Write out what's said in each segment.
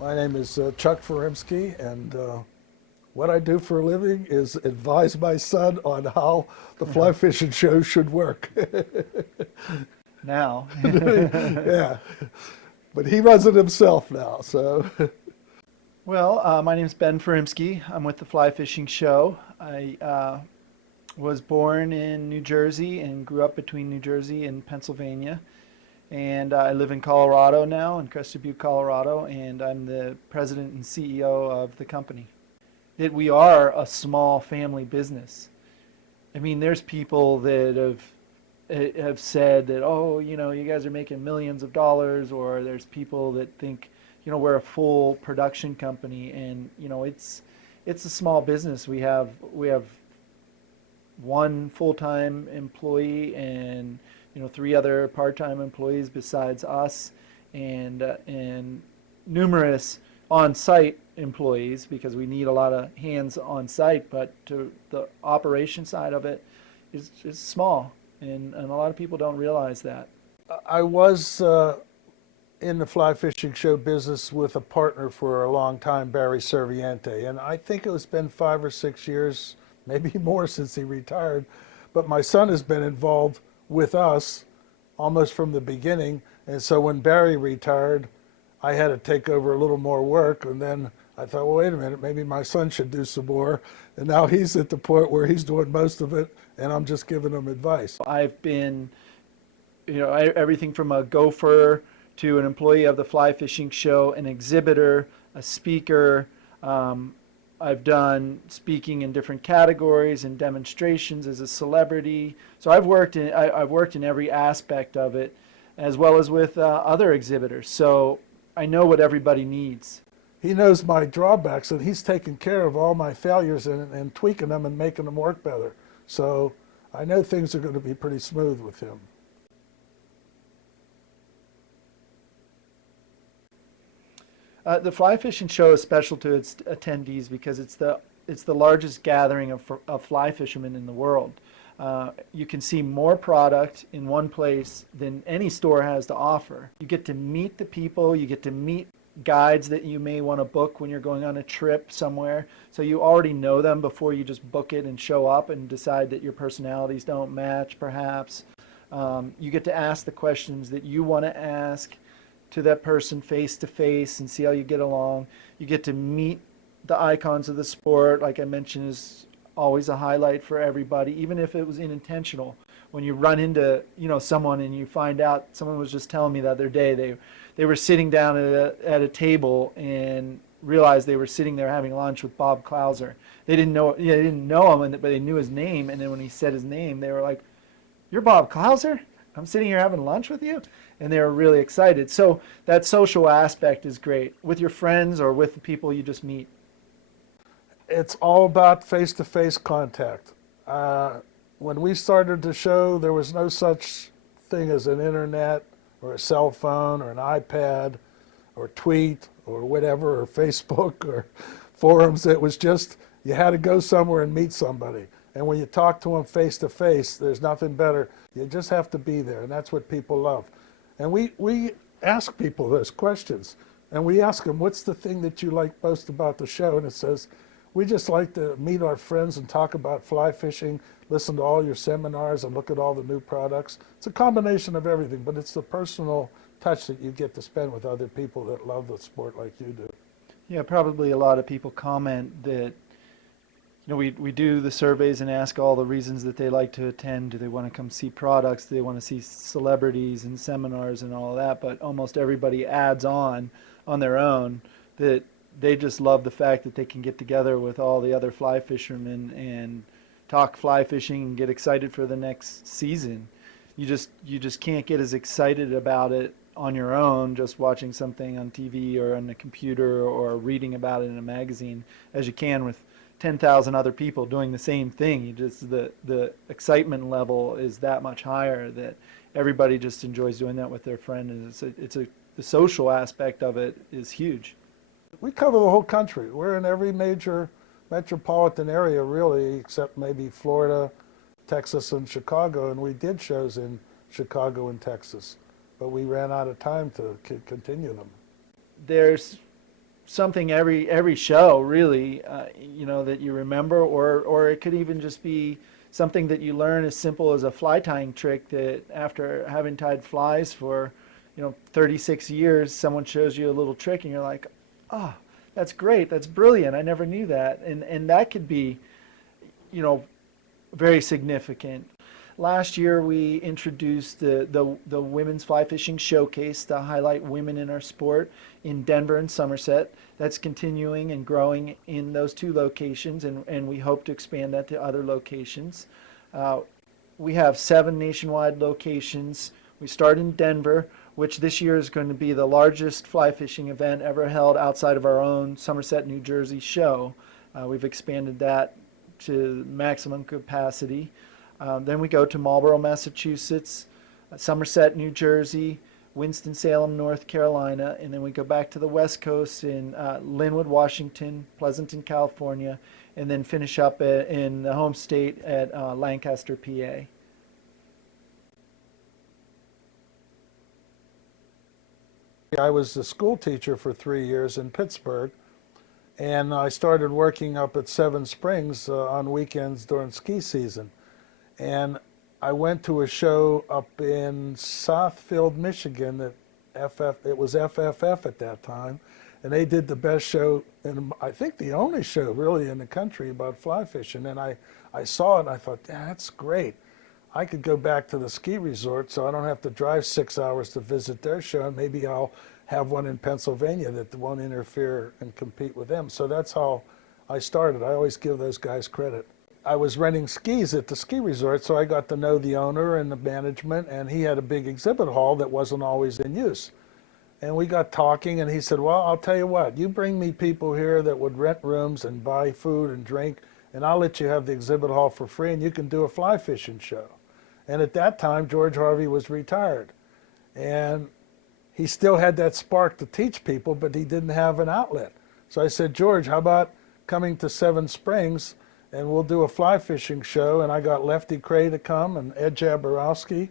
My name is Chuck Furimsky, and what I do for a living is advise my son on how the fly fishing show should work. Now. Yeah, but he runs it himself now, so. Well, my name is Ben Furimsky. I'm with the Fly Fishing Show. I was born in New Jersey and grew up between New Jersey and Pennsylvania. And I live in Colorado now, in Crested Butte, Colorado, and I'm the president and CEO of the company. We are a small family business. I mean, there's people that have said that, oh, you guys are making millions of dollars, or there's people that think, we're a full production company, and it's a small business. We have one full-time employee and three other part-time employees besides us, and numerous on-site employees because we need a lot of hands on site. But to the operation side of it is small, and a lot of people don't realize that. I was in the fly fishing show business with a partner for a long time, Barry Serviente, and I think it's been 5 or 6 years, maybe more, since he retired. But my son has been involved with us almost from the beginning, and so when Barry retired, I had to take over a little more work, and then I thought, well, wait a minute, maybe my son should do some more. And now he's at the point where he's doing most of it, and I'm just giving him advice. I've been, everything from a gopher to an employee of the fly fishing show, an exhibitor, a speaker. I've done speaking in different categories and demonstrations as a celebrity. So I've worked in every aspect of it, as well as with other exhibitors. So I know what everybody needs. He knows my drawbacks, and he's taking care of all my failures and tweaking them and making them work better. So I know things are going to be pretty smooth with him. The fly fishing show is special to its attendees because it's the largest gathering of fly fishermen in the world. You can see more product in one place than any store has to offer. You get to meet the people, you get to meet guides that you may want to book when you're going on a trip somewhere. So you already know them before you just book it and show up and decide that your personalities don't match, perhaps. You get to ask the questions that you want to ask to that person face to face and see how you get along. You get to meet the icons of the sport, like I mentioned, is always a highlight for everybody, even if it was unintentional. When you run into someone and you find out, someone was just telling me the other day, they were sitting down at a table and realized they were sitting there having lunch with Bob Clouser. They didn't know him, but they knew his name. And then when he said his name, they were like, "You're Bob Clouser? I'm sitting here having lunch with you?" And they were really excited. So that social aspect is great with your friends or with the people you just meet. It's all about face-to-face contact. When we started the show, there was no such thing as an internet or a cell phone or an iPad or tweet or whatever, or Facebook or forums. It was just, you had to go somewhere and meet somebody. And when you talk to them face-to-face, there's nothing better. You just have to be there, and that's what people love. And we ask people those questions, and we ask them, what's the thing that you like most about the show? And it says, we just like to meet our friends and talk about fly fishing, listen to all your seminars, and look at all the new products. It's a combination of everything, but it's the personal touch that you get to spend with other people that love the sport like you do. Yeah, probably a lot of people comment that we do the surveys and ask all the reasons that they like to attend. Do they want to come see products? Do they want to see celebrities and seminars and all of that? But almost everybody adds on their own that they just love the fact that they can get together with all the other fly fishermen and talk fly fishing and get excited for the next season. You just can't get as excited about it on your own just watching something on TV or on the computer or reading about it in a magazine as you can with 10,000 other people doing the same thing. The excitement level is that much higher that everybody just enjoys doing that with their friend, and the social aspect of it is huge. We cover the whole country. We're in every major metropolitan area, really, except maybe Florida, Texas, and Chicago. And we did shows in Chicago and Texas, but we ran out of time to continue them. There's something every show, really, that you remember, or it could even just be something that you learn as simple as a fly tying trick that after having tied flies for 36 years, someone shows you a little trick and you're like, oh, that's great, that's brilliant, I never knew that. And that could be very significant. Last year we introduced the Women's Fly Fishing Showcase to highlight women in our sport in Denver and Somerset. That's continuing and growing in those two locations, and we hope to expand that to other locations. We have 7 nationwide locations. We start in Denver, which this year is going to be the largest fly fishing event ever held outside of our own Somerset, New Jersey show. We've expanded that to maximum capacity. Then we go to Marlborough, Massachusetts, Somerset, New Jersey, Winston-Salem, North Carolina, and then we go back to the West Coast in Linwood, Washington, Pleasanton, California, and then finish up in the home state at Lancaster, PA. I was a school teacher for 3 years in Pittsburgh, and I started working up at Seven Springs on weekends during ski season. And I went to a show up in Southfield, Michigan that it was FFF at that time, and they did the best show, and I think the only show really in the country about fly fishing. And I saw it and I thought, yeah, that's great. I could go back to the ski resort so I don't have to drive 6 hours to visit their show, and maybe I'll have one in Pennsylvania that won't interfere and compete with them. So that's how I started. I always give those guys credit. I was renting skis at the ski resort, so I got to know the owner and the management, and he had a big exhibit hall that wasn't always in use. And we got talking, and he said, well, I'll tell you what, you bring me people here that would rent rooms and buy food and drink, and I'll let you have the exhibit hall for free, and you can do a fly fishing show. And at that time, George Harvey was retired. And he still had that spark to teach people, but he didn't have an outlet. So I said, George, how about coming to Seven Springs, and we'll do a fly fishing show? And I got Lefty Cray to come and Ed Jaborowski.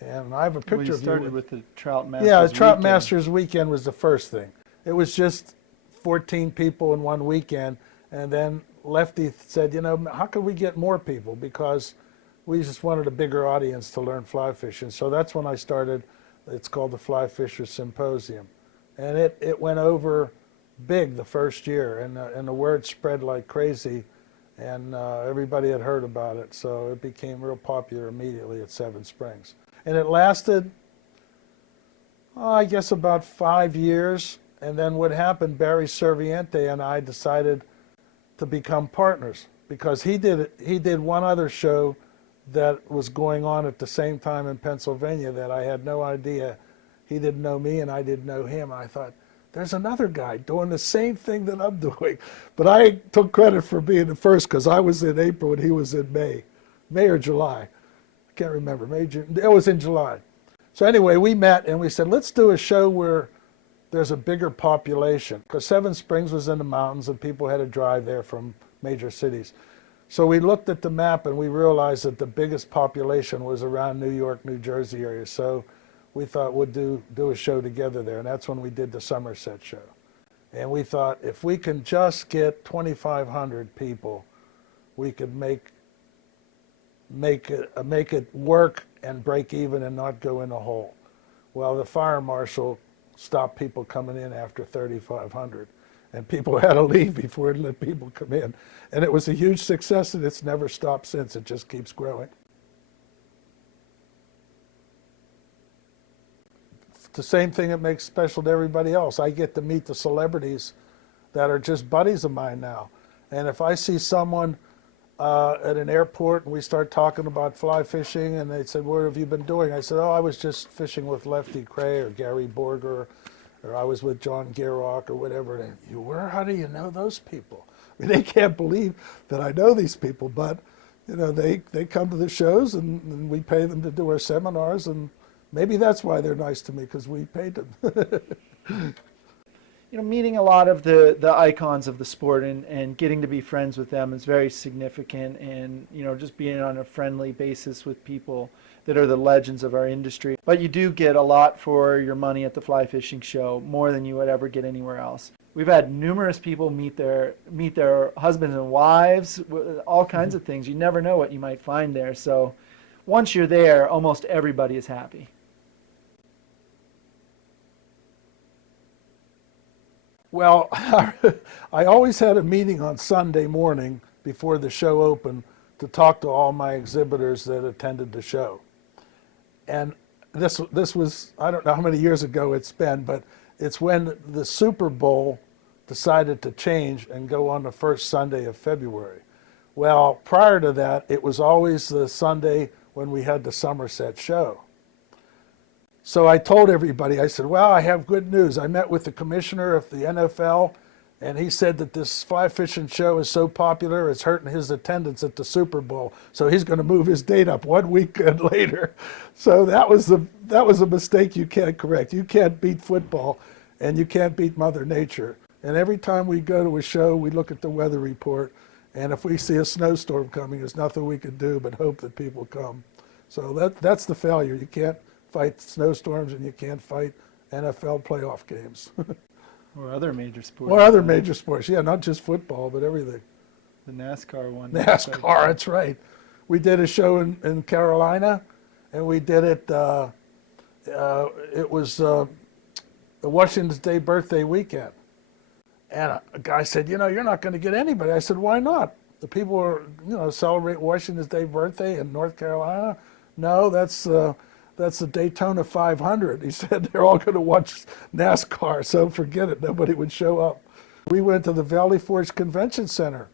And I have a picture of you. We started with the Trout Masters Yeah, the Trout weekend. Masters weekend was the first thing. It was just 14 people in one weekend. And then Lefty said, how can we get more people? Because we just wanted a bigger audience to learn fly fishing. So that's when I started. It's called the Fly Fisher Symposium. And it went over big the first year, and the word spread like crazy, and everybody had heard about it. So it became real popular immediately at Seven Springs. And it lasted, I guess, about 5 years. And then what happened, Barry Serviente and I decided to become partners, because he did one other show that was going on at the same time in Pennsylvania that I had no idea. He didn't know me and I didn't know him. I thought, there's another guy doing the same thing that I'm doing. But I took credit for being the first, because I was in April and he was in May or July. I can't remember, May, June. It was in July. So anyway, we met and we said, let's do a show where there's a bigger population, because Seven Springs was in the mountains and people had to drive there from major cities. So we looked at the map and we realized that the biggest population was around New York, New Jersey area. So we thought we'd do a show together there, and that's when we did the Somerset show. And we thought, if we can just get 2,500 people, we could make it work and break even and not go in a hole. Well, the fire marshal stopped people coming in after 3,500. And people had to leave before it let people come in. And it was a huge success, and it's never stopped since. It just keeps growing. It's the same thing that makes special to everybody else. I get to meet the celebrities that are just buddies of mine now. And if I see someone at an airport and we start talking about fly fishing, and they said, what have you been doing? I said, I was just fishing with Lefty Cray or Gary Borger, or I was with John Garrock or whatever. And you were? How do you know those people? I mean, they can't believe that I know these people, but they come to the shows and we pay them to do our seminars, and maybe that's why they're nice to me, because we paid them. Meeting a lot of the icons of the sport and getting to be friends with them is very significant, and just being on a friendly basis with people that are the legends of our industry. But you do get a lot for your money at the fly fishing show, more than you would ever get anywhere else. We've had numerous people meet their husbands and wives, all kinds of things. You never know what you might find there. So once you're there, almost everybody is happy. Well, I always had a meeting on Sunday morning before the show opened to talk to all my exhibitors that attended the show. And this was, I don't know how many years ago it's been, but it's when the Super Bowl decided to change and go on the first Sunday of February. Well, prior to that, it was always the Sunday when we had the Somerset show. So I told everybody, I said, well, I have good news. I met with the commissioner of the NFL, and he said that this fly fishing show is so popular, it's hurting his attendance at the Super Bowl. So he's going to move his date up 1 weekend later. So that was a mistake you can't correct. You can't beat football, and you can't beat Mother Nature. And every time we go to a show, we look at the weather report, and if we see a snowstorm coming, there's nothing we can do but hope that people come. So that's the failure. You can't fight snowstorms, and you can't fight NFL playoff games. Or other major sports. Or other major sports, yeah, not just football, but everything. The NASCAR one. NASCAR, that's right. We did a show in Carolina, and we did it, it was the Washington's Day birthday weekend. And a guy said, you're not going to get anybody. I said, why not? The people are, celebrate Washington's Day birthday in North Carolina. No, that's the Daytona 500. He said they're all going to watch NASCAR, so forget it. Nobody would show up. We went to the Valley Forge Convention Center,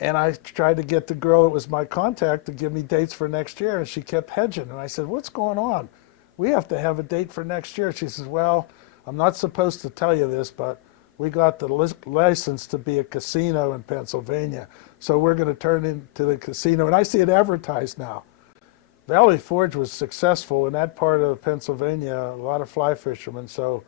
and I tried to get the girl that was my contact to give me dates for next year, and she kept hedging. And I said, what's going on? We have to have a date for next year. She says, well, I'm not supposed to tell you this, but we got the license to be a casino in Pennsylvania, so we're going to turn into the casino. And I see it advertised now. Valley Forge was successful in that part of Pennsylvania, a lot of fly fishermen. So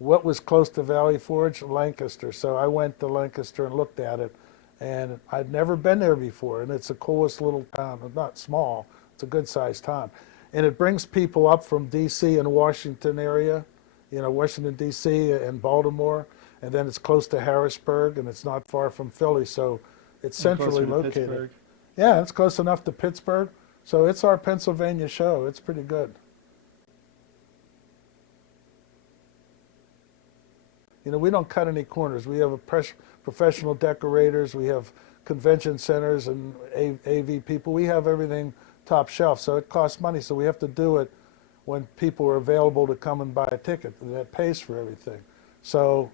what was close to Valley Forge? Lancaster. So I went to Lancaster and looked at it, and I'd never been there before, and it's the coolest little town. It's not small, it's a good sized town. And it brings people up from DC and Washington area, Washington DC and Baltimore, and then it's close to Harrisburg, and it's not far from Philly, so it's centrally located. Pittsburgh. Yeah, it's close enough to Pittsburgh. So it's our Pennsylvania show. It's pretty good. We don't cut any corners. We have professional decorators. We have convention centers and AV people. We have everything top shelf. So it costs money. So we have to do it when people are available to come and buy a ticket. And that pays for everything. So,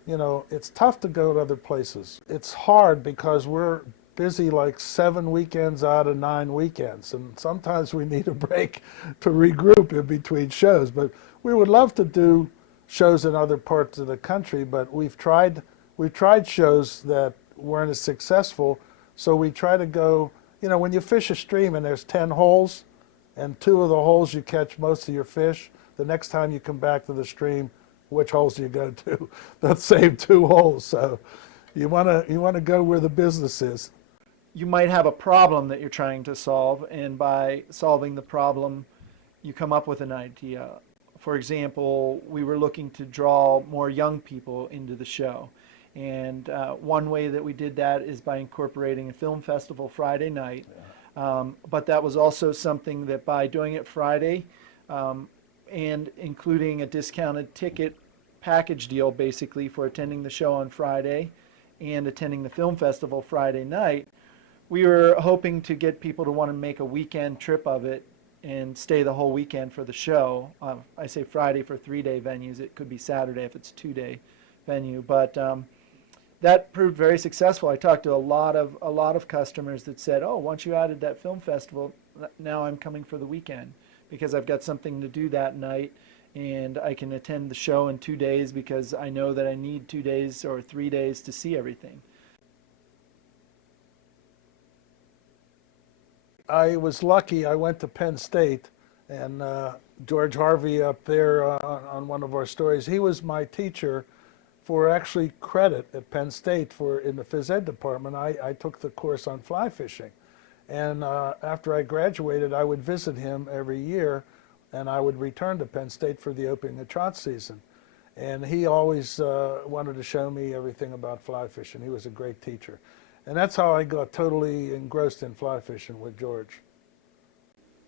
it's tough to go to other places. It's hard because we're busy like 7 weekends out of 9 weekends, and sometimes we need a break to regroup in between shows. But we would love to do shows in other parts of the country, but we've tried shows that weren't as successful. So we try to go, when you fish a stream and there's 10 holes, and 2 of the holes you catch most of your fish, the next time you come back to the stream, which holes do you go to? The same 2 holes. So you want to go where the business is. You might have a problem that you're trying to solve, and by solving the problem, you come up with an idea. For example, we were looking to draw more young people into the show. And one way that we did that is by incorporating a film festival Friday night. But that was also something that by doing it Friday and including a discounted ticket package deal basically for attending the show on Friday and attending the film festival Friday night, we were hoping to get people to want to make a weekend trip of it and stay the whole weekend for the show. I say Friday for 3-day venues. It could be Saturday if it's a 2-day venue. But that proved very successful. I talked to a lot of customers that said, "Oh, once you added that film festival, now I'm coming for the weekend because I've got something to do that night, and I can attend the show in 2 days because I know that I need 2 days or 3 days to see everything." I was lucky. I went to Penn State, and George Harvey up there on one of our stories, he was my teacher for actually credit at Penn State in the phys ed department. I took the course on fly fishing. And after I graduated, I would visit him every year, and I would return to Penn State for the opening of trout season. And he always wanted to show me everything about fly fishing. He was a great teacher. And that's how I got totally engrossed in fly fishing with George.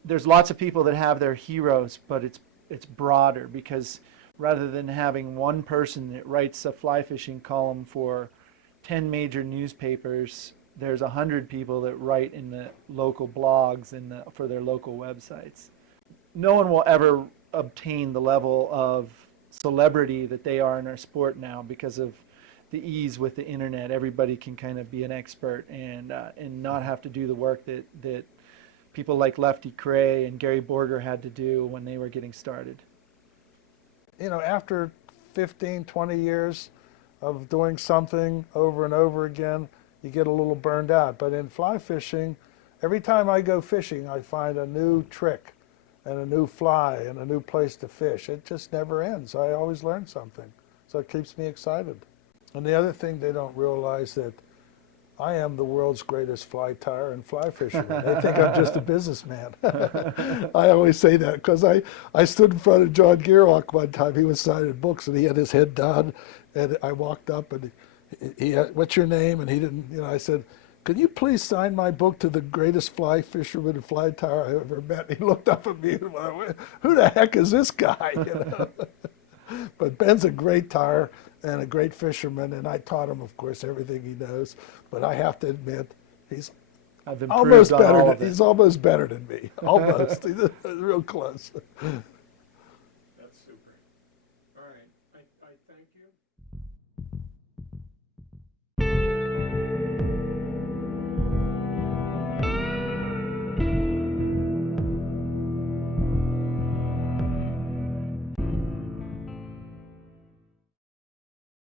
There's lots of people that have their heroes, but it's broader, because rather than having one person that writes a fly fishing column for 10 major newspapers, there's 100 people that write in the local blogs for their local websites. No one will ever obtain the level of celebrity that they are in our sport now because of the ease with the internet. Everybody can kind of be an expert and not have to do the work that people like Lefty Kreh and Gary Borger had to do when they were getting started. You know, after 15, 20 years of doing something over and over again, you get a little burned out. But in fly fishing, every time I go fishing, I find a new trick and a new fly and a new place to fish. It just never ends. I always learn something. So it keeps me excited. And the other thing, they don't realize that I am the world's greatest fly tyer and fly fisherman. They think I'm just a businessman. I always say that because I stood in front of John Gearlock one time. He was signing books and he had his head down. And I walked up and he had, "What's your name?" And he didn't, you know, I said, "Could you please sign my book to the greatest fly fisherman and fly tyer I ever met?" And he looked up at me and went, "Who the heck is this guy?" You know? But Ben's a great tyer and a great fisherman, and I taught him, of course, everything he knows. But I have to admit, he's I've almost improved on all better. of it. He's almost better than me. Almost. He's real close.